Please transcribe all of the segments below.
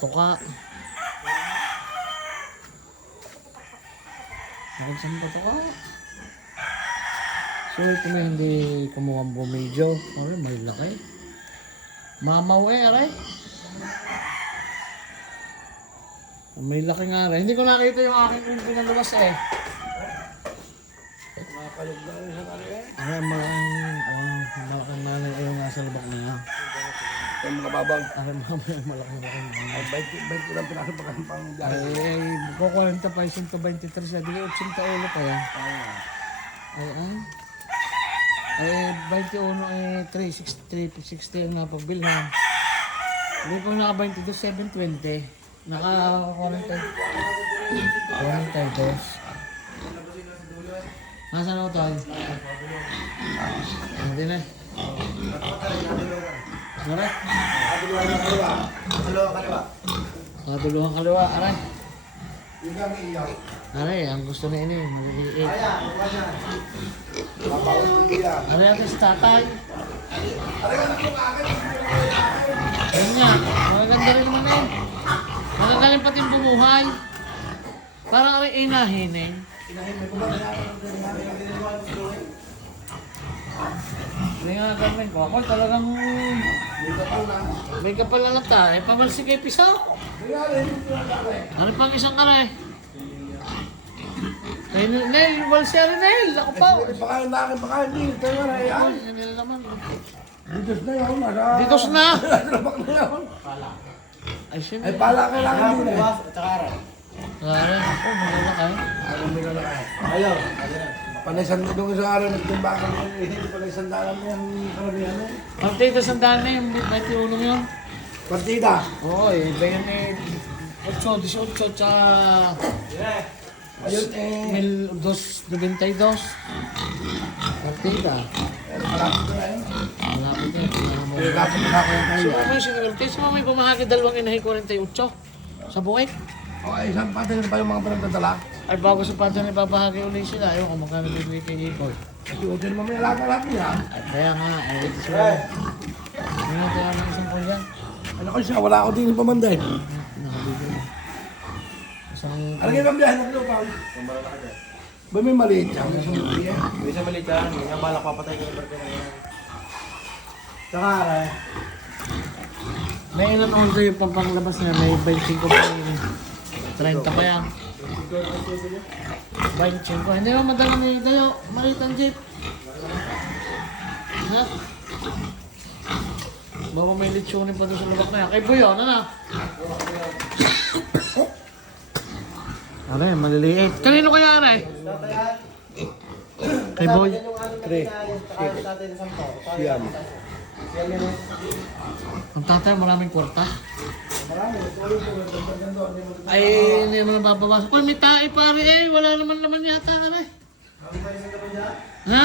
Tuka. Saan ba tuka? So ito na hindi kumuha ang bumidyo. Ay, may laki. Mamaw aray. May laki nga rin. Hindi ko nakita yung aking pinalabas eh. Makakalog na rin sa kanya eh. Ay, malaking nanay ayaw nga sa labak na yan. Yung mga babang. Ay, malaking nanay. Ay, bait ko lang pinasok pang biyahe. Ay, buko 40 pa, 123 na. Di ko 80 ulo pa yan. Ay, 21 ay 360 ang napabilhan. Hindi ko naka 22, 720. Naka 40. 42. Nasaan ako tayo? Hindi na. Mara? Kaduluhan kaliwa. Aray. Aray, ang gusto na ini. Aray, atas tatay. Ayun nga. Magaganda rin naman eh. Magagaling pati yung bumuhay. Parang aray inahin eh. Hindi nga gawin ko. Ako talagang may kapal na lata. Eh, pamalsi kay Pisaw. Ano pang isang kare? Kaya Nel, wal siya rin Nel. Ako pa. Baka hindi. Kaya na yan. Ay, Nel naman. Ditos na yun. Ditos na. Labak na yun. Ay, siyempre. Ay, pala kailangan din eh. Kare, ako, malalakay. Ayaw. Panaysan mo doon sa araw, nagtimbakan mo eh. Hindi panaysan dalam mo yung karamihan eh. Partida sa daan na yung may tiulong yun. Partida. Oo, iba yun eh. 8, 18, tsaka... Ayun eh. 1292. Partida. Malapit na yun. Malapit yun. Kapag nakakaya tayo. So, ano yung sinulti? Si Mamay gumahagi 2 inahin 48 sa buwit. O ay, isang patay pa yung mga pinagdadala. Ay, bago sa pata na ibabahagi ulit sila. Ayaw kung magkano bibigay kay Ikoy. Kasi o din mamaya lahat niya. At kaya nga, ay ito sila. Ngayon kaya ng isang kulya. Ano ko siya, wala ako din pamanday. Nakabibili. Isang... Ano kayo ng biyahe ng lupa? Ba may maliit siya? May sumuli eh. May isa maliit yan, may nga balak papatay ko yung barko na yan. Saka, May ilan on yung pampanglabas na may 25 pa yun. 30 pa yan. 25. Hindi mo madala ni Dayo. Maliit ang jeep. Ha? Baka may litsunin pa doon sa labak na yan. Kay Buyo, ano na? Aray, maliliit. Kanino kaya aray? Kay Boy. Tre. Siyam. Ang tatay, maraming kwarta. Ay, hindi mo nabababasa. Uy, may tae pare eh. Wala naman yata aray. Ha?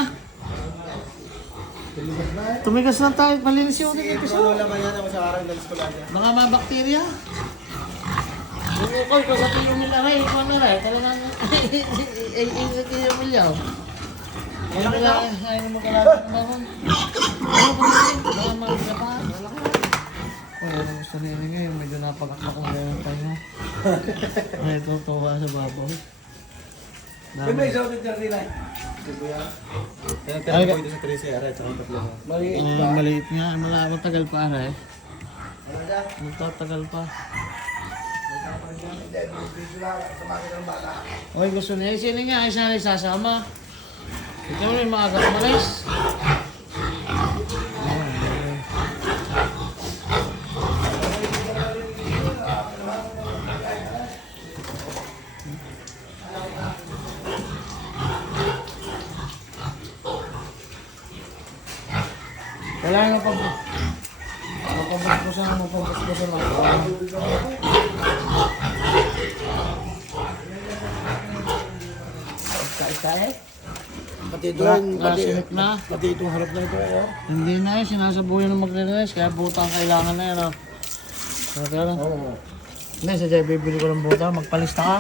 Tumigas lang tayo. Malinis yung ulit episode. Wala man yan ako sa araw ng school niya. Mga mabakterya. Yung ukol ko sa tiyo mil aray. Ikaw na aray. Talagang ay sa tiyo mil yaw. Ay mo kailangan ng bangon. Ano pa rin? Mga mga pa. Oh, gusto niya ngayon. Medyo napagakmak ang ganyan tayo. Ay, tutuwa sa babaw. May isa ulit dyan nila. Kaya tira ko ito sa 13 araw, tsaka tatlo. Maliit ba? Maliit nga. Matagal pa aray. Magtatagal pa. Hindi, dito lang sa mga ng bata. Oy, gusto niya. Sino nga? Ay, sana isasama. Ito mo yung mga agak-malis. Wala yung mapabusbusan lang. Isa eh. Pati doon, Nasinip na. pati itong harap na ito eh. Hindi na eh, sinasabuyan ng magre-rest, kaya buta ang kailangan na yun. Pero, Oo. hindi, sadya bibili ko ng buta, magpalista ka.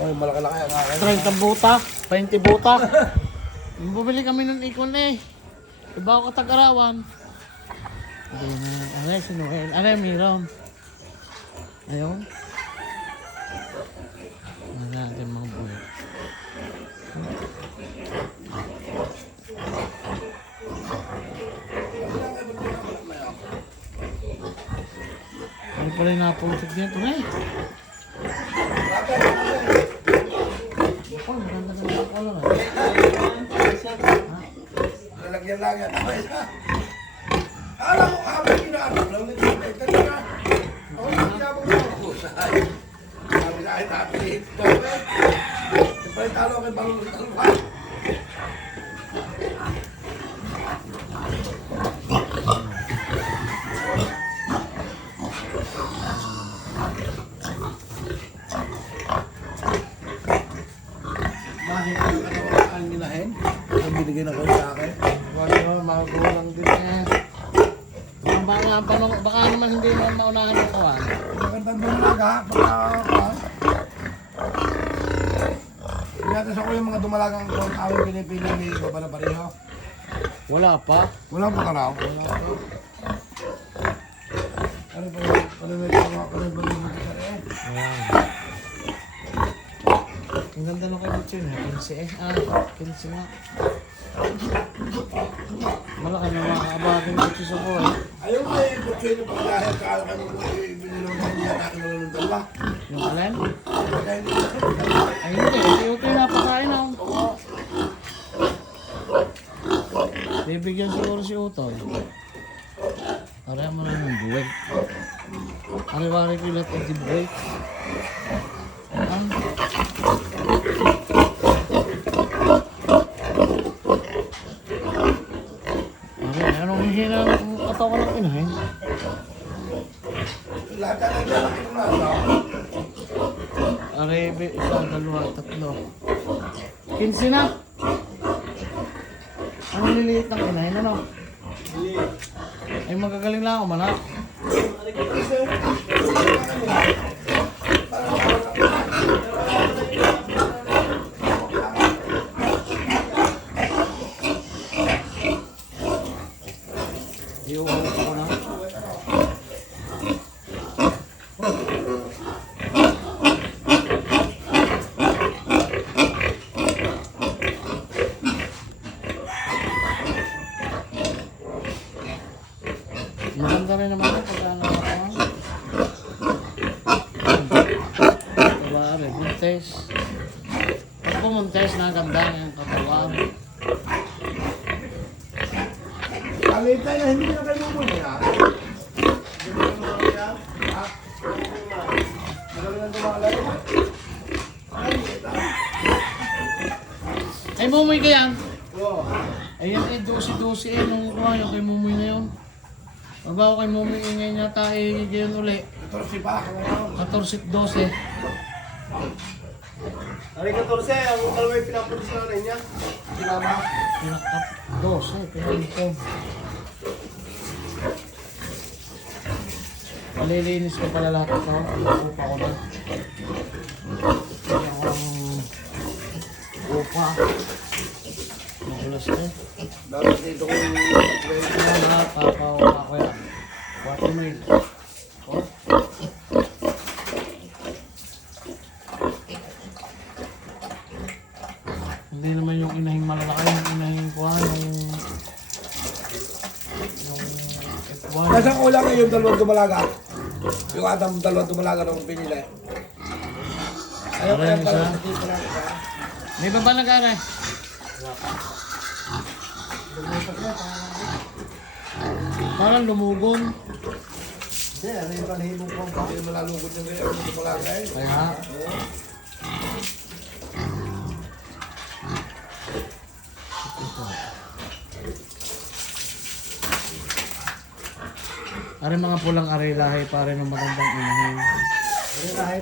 Oo, malaki-laki ang akin. 30 buta, 20 buta. Bumili kami ng ikon eh. Iba ako katag-arawan. Hindi na, ano si Noel, ano Miron. Ayun. Ano natin mga buhay. Ano pala yung napulsig dito na eh. Ako, maganda na yung ano na. Lalagyan lang yan. Alam mo kami ginagawa lang nag-expect na. Ako ginagawa ko. Sabi sa akin, tapos siyempre talo kay Balong Talpa. Bakit ang ginahin? Ang binigay na ko sa akin. Wala mga gulang din eh. Baka naman hindi naman maunahan ng kawan. Magandang dumalaga, pagka... Pinatas ako yung mga dumalagang kung awang pinipili ni Baba na Pareho. Wala pa. Wala pa ka raw? Wala pa. Ano ba yung Ayan. Ang ganda ng kondito yun eh. 15 eh. 15 nga. Malaki na mga kaabagin dito sa buhay. ayaw na yung butsoy na pagkahit kala kami mo ibinilaw na hindi natin ng dalawa. Yung alin? Kaya hindi Ay hindi. Ito yung napakain ako. Bibigyan siguro si Utoy. Pareha mo na yung buwag. Ari-wari ko lahat of the break. Anong hihina ng katawan ng inahin? lahat na naglalaki ng nasa. Arebe, isa, dalawa, tatlo. 15 na. Anong liliit ng inahin, ano? Ay magagaling lang ako, manak. Iuulit ako na. Maganda rin naman yung pagkakataon. Diba, buntes. Pag pumuntes, naganda yung katawan. Kalitay na hindi na kayo muna yan. Hindi na kayo yan. Ha? Magaling ang tumalay. Ay, mumoy ka yan. Oo. Ayan eh, 12-12 eh, nung kuha yung kay mumoy na yun. Pagbawa kay mumoy ingay niya tayo, yun uli. Ito si pa. 14-12. Ari 14, ang dalawa yung pinapulis na nanay niya. Sinama. Pinakap 12, pinakap. Malilinis ko pala lahat ito. Upa ko na. Yung upa. Magulas ko. Dapat dito ko yung... Ayan lahat, papaupa ko yan. 4 mil. Oh. Hindi naman yung inahing malalaki, yung inahing kuha, yung F1. Nasaan ko lang yung dalawang dumalaga? Yung atang dalawang dumalaga ng pinili. Ayaw ko yung dalawang dito lang. May baba na gara. Parang lumugon. Hindi, ano yung palihimong ko? Hindi malalugod yung dalawang dumalaga eh. Kaya, are mga pulang are lahi pare ng magandang inahin.